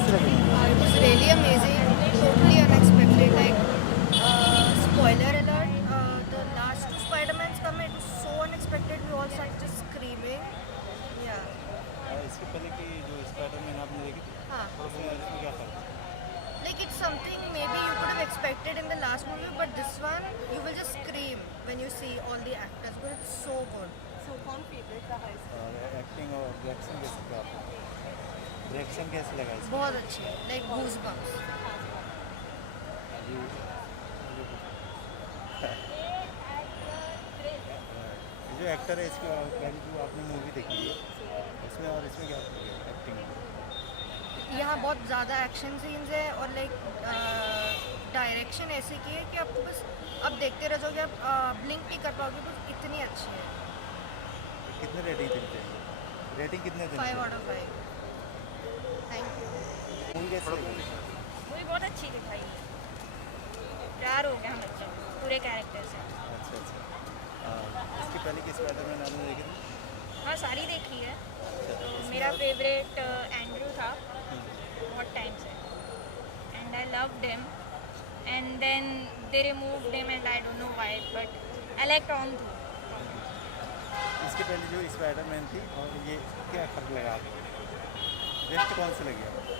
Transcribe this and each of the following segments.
कैसी लगी? It was really amazing, totally unexpected. Spoiler alert, the last two Spider-Mans come, it was so unexpected. We all started just screaming. Yeah. इसके पहले की जो Spiderman आपने देखी थी हाँ. उसमें और इसमें क्या फ़र्क है? Like it's something maybe you could have expected in the last movie, but this one you will just scream when you see all the actors because it's so good. So कौन फेवरेट रहा इसका? और acting और reaction कैसे थे आपको? Reaction कैसे लगा इसका? बहुत अच्छे, like goosebumps. अभी जो एक्टर है इसके पहले जो आपने मूवी देखी है इसमें और इसमें क्या फ़र्क है एक्टिंग में? यहाँ बहुत ज़्यादा एक्शन सीन्स है और डायरेक्शन ऐसे की है कि आपको बस आप देखते रह जाओगे, आप ब्लिंक नहीं कर पाओगे, बस इतनी अच्छी है. कितने रेटिंग देते हैं? रेटिंग कितने देते 5 हैं? out of 5. Thank you. Movie कैसी लगी? मूवी बहुत अच्छी दिखाई, प्यार हो गया हमें तो पूरे कैरेक्टर से. अच्छा इसके पहले की स्पाइडरमैन आपने देखी थी? हाँ, सारी देखी है. अच्छा, तो इसमें मेरा और- फेवरेट एंड्रू था बहुत टाइम से, and I loved him, and then they removed him and I don't know why, but I like Tom too. इसके पहले जो स्पाइडरमैन थी और ये क्या फ़र्क लगा आपको? बेस्ट कौन सी लगी आपको?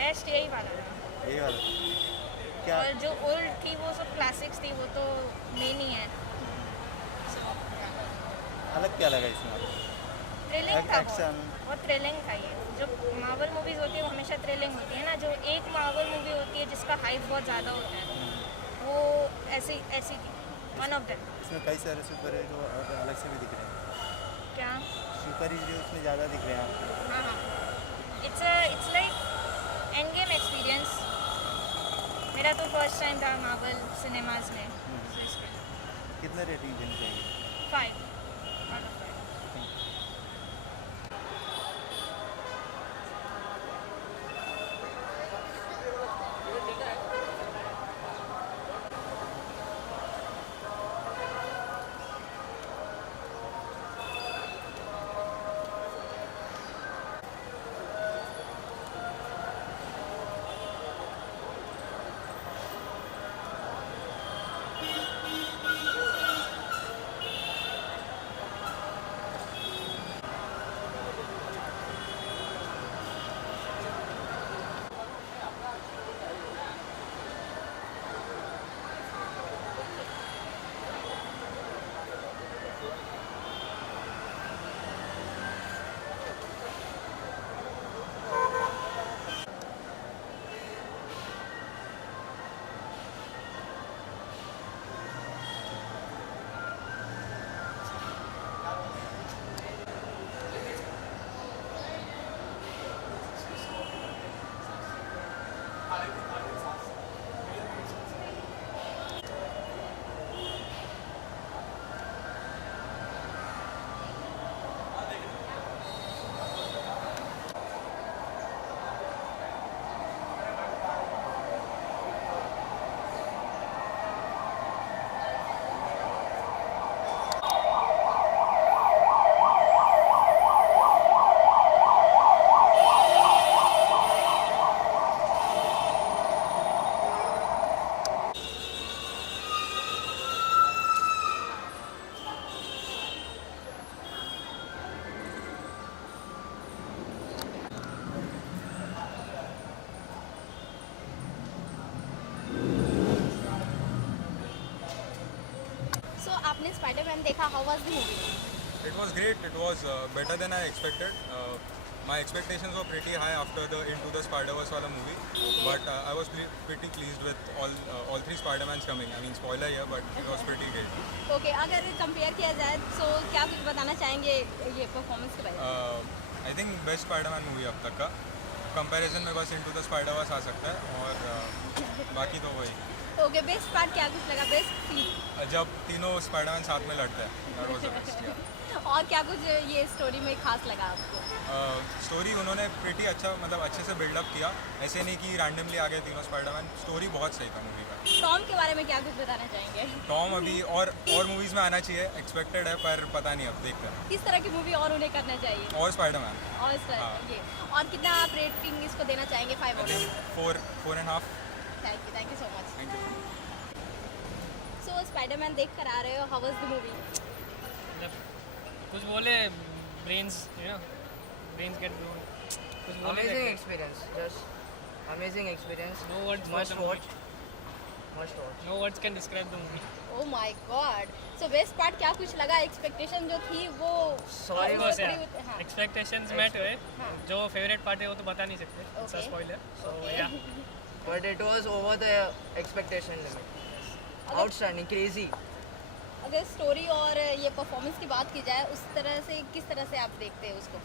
बेस्ट यही वाला था, यही वाला क्या? और जो ओल्ड थी वो सब क्लासिक्स थी, वो तो मेन ही है. अलग क्या लगा इसमें आपको? थ्रिलिंग था, एक्शन बहुत थ्रिलिंग था. ये जो मार्वल मूवीज़ होती है वो हमेशा थ्रिलिंग होती है ना. जो एक मार्वल मूवी होती है जिसका हाइप बहुत ज़्यादा होता है, वो ऐसी ऐसी थी, वन ऑफ देम. इसमें कई सारे सुपर हीरो और अलग से भी दिख रहे हैं. क्या? सुपर हीरो इसमें ज़्यादा दिख रहे हैं आपको. हाँ हाँ, it's like end game experience. मेरा तो फर्स्ट टाइम था मार्वल सिनेमाज में, so इसलिए कितने रेटिंग देनी चाहिए? 5. So आपने स्पाइडरमैन देखा, how was the movie? It was great. It was better than I expected. My expectations were pretty high after the Into the Spider-Verse wala movie, but I was pretty pleased with all three Spider-Mans coming. I mean, spoiler here, but it was pretty great. Okay, अगर compare किया जाए तो क्या कुछ बताना चाहेंगे ये performance के बारे में? I think best Spider-Man movie अब तक का. Comparison में बस Into the Spider-Verse आ सकता है और बाकी तो वही. ओके, बेस्ट पार्ट क्या कुछ लगा, बेस्ट सीन? जब तीनों स्पाइडरमैन साथ में लड़ते हैं, that was the best, yeah. और क्या कुछ ये स्टोरी में खास लगा आपको? स्टोरी उन्होंने प्रीटी अच्छा मतलब अच्छे से बिल्डअप किया, ऐसे नहीं कि रैंडमली आ गए तीनों स्पाइडरमैन। स्टोरी बहुत सही था मूवी का। टॉम के बारे में क्या कुछ बताना चाहेंगे? टॉम अभी और मूवीज़ में आना चाहिए, एक्सपेक्टेड है, पर पता नहीं, अब देखते हैं। किस तरह की मूवी और उन्हें करना चाहिए? और स्पाइडरमैन और इस तरह हाँ। ये, और कितना आप रेटिंग इसको देना चाहेंगे 5 out of? 4.5। Thank you so much. Thank you. So Spiderman देख कर आ रहे हो, हाउ वाज द मूवी? कुछ बोले ब्रेन्स ब्रेन्स गेट ब्लोन, कुछ बोले Amazing experience, just amazing experience. No words for Must the watch. movie. Must watch. No words can describe the movie. Oh my God. So best part क्या कुछ लगा? Expectation जो थी वो Sorry, Of course, पूरी yeah. हाँ। Expectations met हुए, हाँ। जो फेवरेट पार्ट है वो तो बता नहीं सकते, it's a Okay. spoiler. So Okay. yeah, But it was over the expectation limit. Outstanding, crazy. अगर स्टोरी और ये परफॉर्मेंस की बात की जाए, उस तरह से किस तरह से आप देखते हैं उसको?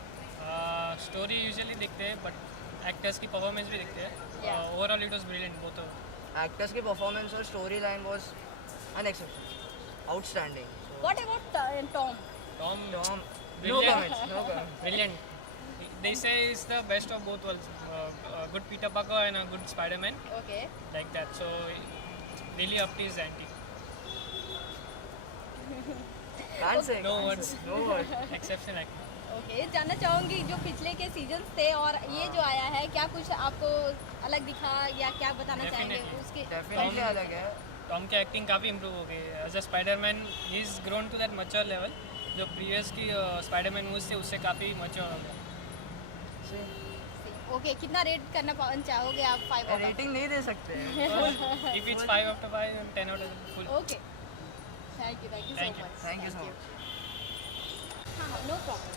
स्टोरी यूजुअली देखते हैं, बट एक्टर्स की परफॉर्मेंस भी देखते हैं। Yeah. Overall it was brilliant both. Actors की performance और story line was unacceptable. Outstanding. What about Tom? Tom Tom, no brilliant, comments. No comments. brilliant. They say is the best of both worlds. Good Peter Parker and a good Spider-Man, okay, like that. So really upped his ante. Can't say. No words. No words. Exceptional acting. Okay. जानना चाहूँगी जो पिछले के seasons थे और ये जो आया है, क्या कुछ आपको अलग दिखा या क्या बताना चाहेंगे Definitely. उसके? Definitely अलग है. टॉम की एक्टिंग काफ़ी इम्प्रूव हो गई है। As a Spiderman he is grown to that mature level, जो प्रीवियस की स्पाइडरमैन मूवीज थे उससे काफ़ी मैच्योर हो गया। ओके, कितना रेट करना चाहोगे आप 5 आउट ऑफ? Rating नहीं दे सकते हैं. If it's 5 out of 5 and 10 out of full. Okay, thank you so Thank you. Much. Thank you so much. हाँ हाँ, नो प्रॉब्लम,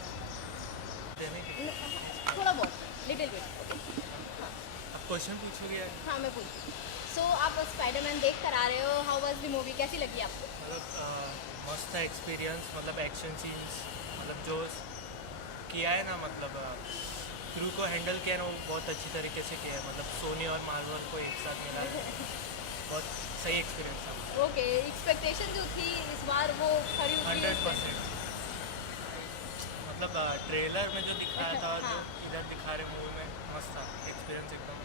थोड़ा बहुत, लिटिल बिट। आप क्वेश्चन पूछोगे? हाँ मैं पूछती हूँ। सो आप स्पाइडरमैन देख कर आ रहे हो, हाउ वाज द मूवी, कैसी लगी आपको? मतलब मस्त था एक्सपीरियंस, मतलब एक्शन सीन्स, मतलब जो किया है ना, मतलब क्रू को हैंडल किया है ना, वो बहुत अच्छी तरीके से किया है। मतलब सोनी और मार्वल को एक साथ मिला है, बहुत सही एक्सपीरियंस था। ओके, एक्सपेक्टेशन जो थी इस बार वो खरी उतरी? 100%। मतलब ट्रेलर में जो दिखाया था, जो इधर दिखा रहे मूवी में, मस्त था एक्सपीरियंस, एकदम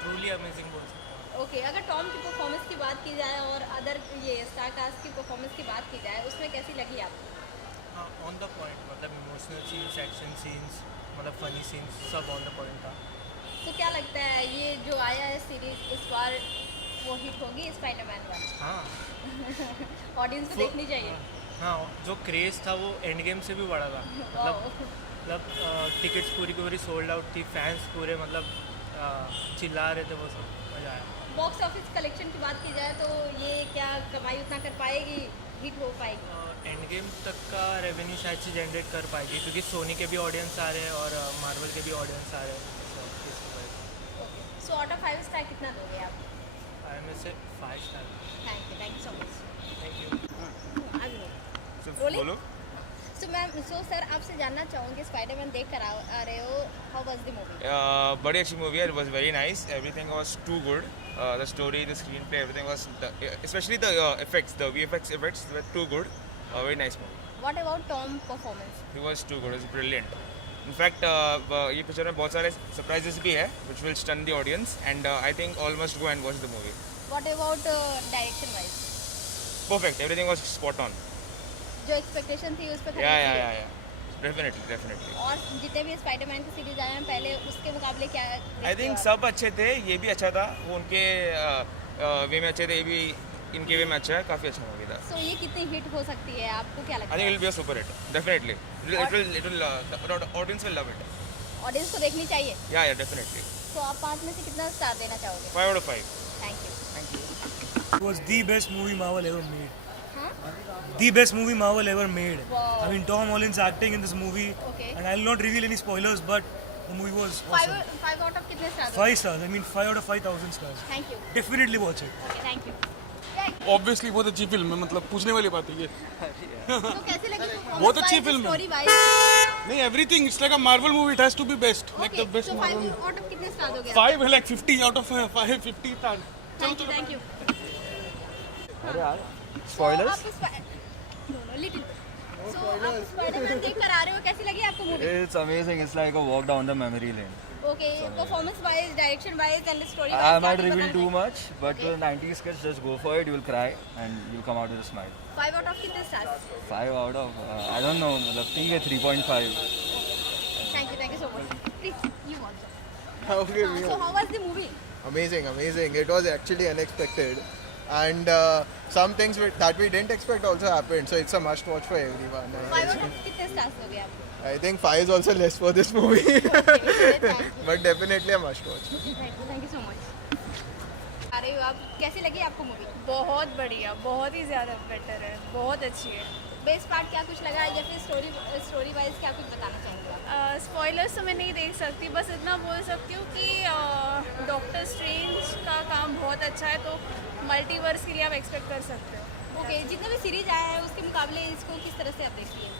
ट्रूली अमेजिंग बोल सकता हूँ। ओके, अगर टॉम की परफॉर्मेंस की बात की जाए और अदर ये स्टार कास्ट की परफॉर्मेंस की बात की जाए, उसमें कैसी लगी आपको? हाँ, ऑन द पॉइंट, मतलब इमोशनल सीन्स, एक्शन सीन्स, मतलब फनी सीन्स, सब ऑन द पॉइंट था। तो क्या लगता है ये जो आया है सीरीज इस बार वो हिट होगी स्पाइडरमैन 1? हाँ ऑडियंस को देखनी चाहिए। हाँ, जो क्रेज़ था वो एंड गेम से भी बड़ा था। मतलब टिकट्स पूरी की पूरी सोल्ड आउट थी, फैंस पूरे मतलब चिल्ला रहे थे, वो सब मज़ा आया। बॉक्स ऑफिस कलेक्शन की बात की जाए तो ये क्या कमाई उतना कर पाएगी, हिट हो पाएगी? एंड गेम तक का रेवेन्यू शायद से जनरेट कर पाएगी, क्योंकि सोनी के भी ऑडियंस आ रहे हैं और मार्वल के भी ऑडियंस आ रहे हैं। Okay, so out of 5 star कितना दोगे आप? आई में से 5 star. Thank you so much. Thank you. बोलो। सो मैम, सो सर आपसे जानना चाहूँगी स्पाइडरमैन देख कर आ रहे हो, हाउ वाज द मूवी? बड़ी अच्छी मूवी है. It was very nice. Everything was too good. The story, the screenplay, everything was, especially the effects, the VFX effects were too good. Very nice movie. What about Tom performance? He was too good. It was brilliant. In fact, ये picture में बहुत सारे surprises भी है, which will stun the audience, and I think all must go and watch the movie. What about direction wise? Perfect. Everything was spot on. जो expectation थी उस पर Yeah. Definitely. और जितने भी स्पाइडरमैन की सीरीज आए हैं पहले, उसके मुकाबले क्या I think सब अच्छे थे. ये भी अच्छा था. वो उनके वे में अच्छे थे. ये भी इनके वे में अच्छा है. काफ़ी अच्छा मूवी था. सो ये कितनी हिट हो सकती है, आपको क्या लगता I think है? it will be a super hit. Definitely. It will. The audience will love it. Audience को देखनी चाहिए। Yeah, definitely. तो आप 5 में से कितना स्टार देना चाहोगे? 5 out of 5. Thank you. It was the best movie Marvel ever made. Huh? The best movie Marvel ever made. Wow. I mean, Tom Holland's acting in this movie. Okay. And I'll not reveal any spoilers, but the movie was awesome. 5 out of कितने star? 5 stars. I mean, 5 out of 5,000 stars. Thank you. Definitely watch it. Okay, thank you. Obviously बहुत अच्छी film है, मतलब पूछने वाली बात है ये। तो कैसी लगी? बहुत अच्छी film है। Story wise? नहीं, everything it's like a Marvel movie, it has to be best, like the best तो 5 मार्वल। आउट ऑफ कितने स्टार दोगे? 5 है, like 50 out of 50 star. Thank you. अरे यार Spoilers? लिटिल सो आप स्पाइडरमैन देख कर आ रहे हो, कैसी लगी आपको movie? It's amazing. It's like a walk down the memory lane. Okay, performance wise, direction wise and story I wise might reveal too much, but the 90s kids just go for it. You will cry and you'll come out with a smile. 5 out of कितने stars? 5 out of I don't know. मतलब ठीक है 3.5. Thank you so much. Please you also. Okay, So how was the movie? amazing. It was actually unexpected, and some things that we didn't expect also happened. So it's a must-watch for everyone. 5 out of कितने stars दोगे आप? I think 5 is also less for this movie, but definitely a must-watch. Thank you so much. आ रहे हो आप, कैसी लगी आपको मूवी? बहुत बढ़िया, बहुत ही ज़्यादा बेटर है, बहुत अच्छी है. बेस्ट पार्ट क्या कुछ लगा या फिर स्टोरी वाइज क्या कुछ बताना चाहेंगे आप? स्पॉयलर्स तो मैं नहीं देख सकती, बस इतना बोल सकती हूँ कि डॉक्टर स्ट्रेंज का काम बहुत अच्छा है, तो मल्टीवर्स के लिए आप एक्सपेक्ट कर सकते हो. ओके, जितने भी सीरीज आया है उसके मुकाबले इसको किस तरह से आप देखती हैं?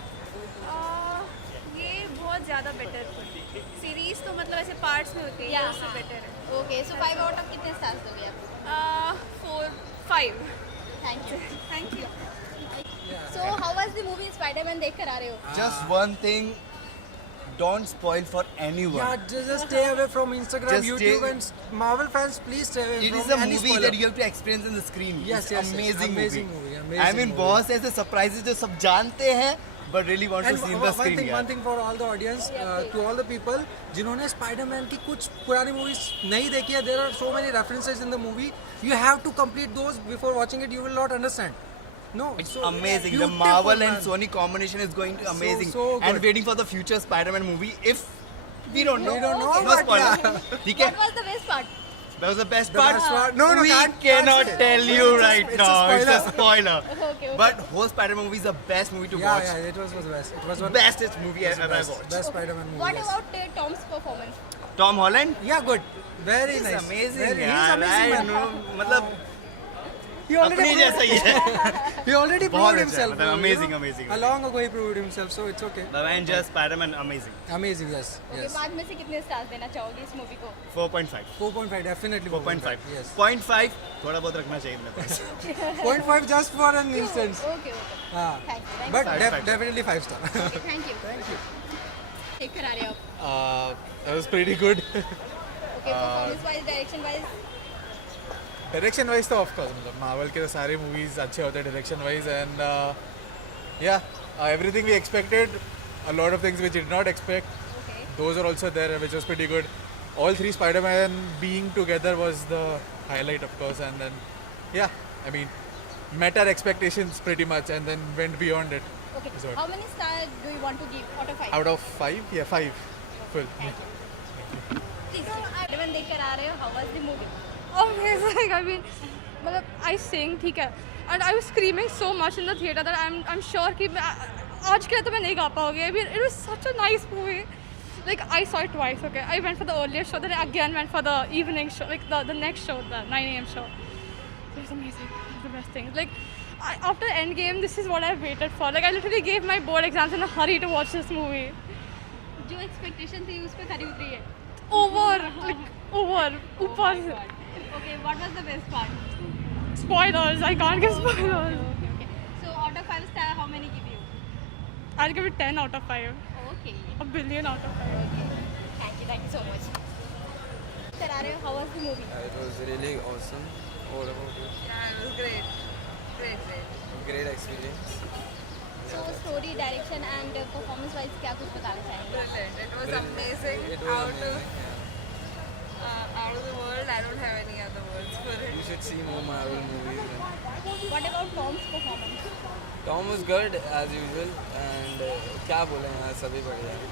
ये बहुत ज़्यादा बेटर है. सीरीज़ तो मतलब ऐसे पार्ट्स में होती है, ये उससे बेटर है. ओके, सो 5 आउट ऑफ कितने स्टार्स दोगे आप? 4, 5. Thank you. So how was the movie? Spiderman देख कर आ रहे हो? Just one thing, don't spoil for anyone. Yeah, just stay away from Instagram, Just YouTube, stay- and Marvel fans. Please stay away It from is a any movie spoiler. that you have to experience in the screen. Yes, It's yes, yes. amazing Amazing movie. movie, I amazing mean, movie. बहुत से ऐसे surprises जो सब जानते हैं, but really want to And see in the screen. one यार. thing for all the audience, to all the people जिन्होंने Spiderman की कुछ पुरानी मूवीज नहीं देखी है, there are so many references in the movie. You have to complete those before watching it. You will not understand. No, It's so amazing. The beautiful, Marvel man. and Sony combination is going to amazing. So and good. waiting for the future Spider-Man movie. If we don't know, We don't know, no but spoiler. yeah. ठीक है? What was the best part? That was the best The part. best part. No, we can't cannot say. tell you It's a- right it's a now. It's a spoiler. spoiler. Okay. But whole Spider-Man movie is the best movie to watch. Yeah, it was the best. It was one Bestest movie it was the ever I best, watched. best Spider-Man movie. What yes. about Tom's performance? Tom Holland? Yeah, good. Very He's nice. amazing. Very, he's यार, amazing, I man. know, मतलब He already अपने proved- जैसा ही है. He already बहुत proved अच्छा है, himself. मतलब you amazing, know. amazing. Long ago he proved himself, so it's okay. The Avengers, Spider-Man, amazing. Amazing, yes. Okay, Yes. 5 में से कितने स्टार्स देना चाहोगे इस मूवी को? 4.5. 4.5, definitely 4.5. Yes. 0.5 थोड़ा बहुत रखना चाहिए मेरे पास. 0.5 just for an instance. Okay. हाँ. Thank But Five, five. definitely 5 star. Okay, thank you. देख कर आ रहे हो आप? That was pretty good. Okay, performance wise, direction wise. Direction wise तो of course मतलब Marvel के तो सारे movies अच्छे होते हैं direction wise and everything we expected, a lot of things which we did not expect. Okay. Those are also there, which was pretty good. All three Spider-Man being together was the highlight, of course, and then I mean, met our expectations pretty much, and then went beyond it. Okay. is what. How many stars do you want to give out of 5? Out of 5, yeah, 5, full. Please. Spider-Man देख कर आ रहे हो? How was the movie? Amazing. I mean, मतलब I sing ठीक है, and I was screaming so much in the theater that I'm sure कि आज के लिए तो मैं नहीं गा पाऊँगी. I mean, it was such a nice movie. Like I saw it twice. Okay, I went for the earlier show, then I again went for the evening show, like the next show, the 9 a.m. show. It was amazing. It was the best thing. Like after Endgame, this is what I waited for. Like I literally gave my board exams in a hurry to watch this movie. जो expectation थी उस पे खरी उतरी है. Over, ऊपर. Okay, what was the best part? Spoilers. I can't give spoilers. Okay. So out of 5 star, how many give you? I'll give it 10 out of 5. Okay. A billion out of 5. Okay. Thank you so much. Sir, how was the movie? It was really awesome. What about you? Yeah, it was great. Great experience. So story, direction and performance wise क्या कुछ बताना चाहेंगे? Brilliant. It was amazing. It was amazing. Out of the world, I don't have any other words for it. You should see more Marvel movies. Man. What about Tom's performance? Tom was good as usual and क्या बोले यार सभी बढ़िया हैं.